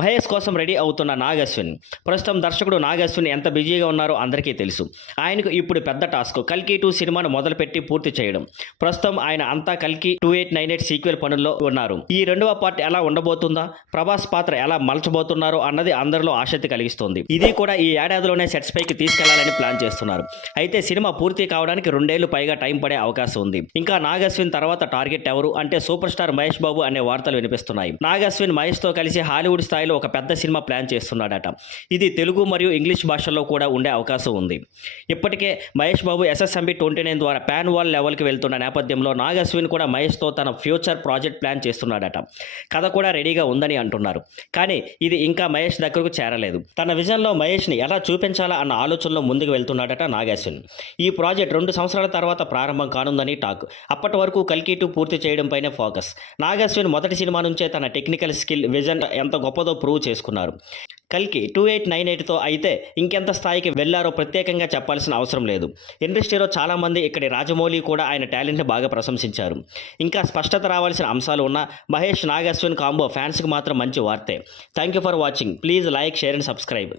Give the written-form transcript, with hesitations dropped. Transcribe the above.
మహేష్ కోసం రెడీ అవుతున్న నాగ్ అశ్విన్. ప్రస్తుతం దర్శకుడు నాగ్ అశ్విన్ ఎంత బిజీగా ఉన్నారో అందరికీ తెలుసు. ఆయనకు ఇప్పుడు పెద్ద టాస్క్ కల్కి 2 సినిమాను మొదలుపెట్టి పూర్తి చేయడం. ప్రస్తుతం ఆయన అంతా కల్కి 2898 సీక్వెల్ పనుల్లో ఉన్నారు. ఈ రెండవ పార్ట్ ఎలా ఉండబోతుందా, ప్రభాస్ పాత్ర ఎలా మలచబోతున్నారో అన్నది అందరిలో ఆసక్తి కలిగిస్తోంది. ఇది కూడా ఈ ఏడాదిలోనే సెట్స్ పైకి తీసుకెళ్లాలని ప్లాన్ చేస్తున్నారు. అయితే సినిమా పూర్తి కావడానికి 2 ఏళ్లు పైగా టైం పడే అవకాశం ఉంది. ఇంకా నాగ్ అశ్విన్ తర్వాత టార్గెట్ ఎవరు అంటే సూపర్ స్టార్ మహేష్ బాబు అనే వార్తలు వినిపిస్తున్నాయి. నాగ్ అశ్విన్ మహేష్ తో కలిసి హాలీవుడ్ స్థాయిలో ఒక పెద్ద సినిమా ప్లాన్ చేస్తున్నాడట. ఇది తెలుగు మరియు ఇంగ్లీష్ భాషల్లో కూడా ఉండే అవకాశం ఉంది. ఇప్పటికే మహేష్ బాబు SSMB 29 ద్వారా పాన్ వరల్డ్ లెవెల్కి వెళ్తున్న నేపథ్యంలో నాగ్ అశ్విన్ కూడా మహేష్తో తన ఫ్యూచర్ ప్రాజెక్ట్ ప్లాన్ చేస్తున్నాడట. కథ కూడా రెడీగా ఉందని అంటున్నారు. కానీ ఇది ఇంకా మహేష్ దగ్గరకు చేరలేదు. తన విజన్లో మహేష్ని ఎలా చూపించాలా అన్న ఆలోచనలో ముందుకు వెళ్తున్నాడట నాగ్ అశ్విన్. ఈ ప్రాజెక్ట్ 2 సంవత్సరాల తర్వాత ప్రారంభం కానుందని టాక్. అప్పటి వరకు కల్కి 2 పూర్తి చేయడంపైనే ఫోకస్. నాగ్ అశ్విన్ మొదటి సినిమా నుంచే తన టెక్నికల్ స్కిల్, విజన్ ఎంత గొప్పదో ప్రూవ్ చేసుకున్నారు. కల్కి 2898తో అయితే ఇంకెంత స్థాయికి వెళ్లారో ప్రత్యేకంగా చెప్పాల్సిన అవసరం లేదు. ఇండస్ట్రీలో చాలామంది ఇక్కడి రాజమౌళి కూడా ఆయన టాలెంట్ని బాగా ప్రశంసించారు. ఇంకా స్పష్టత రావాల్సిన అంశాలు ఉన్న మహేష్ నాగ్ అశ్విన్ కాంబో ఫ్యాన్స్కి మాత్రం మంచి వార్తే. Thank you for watching. Please like, share and subscribe.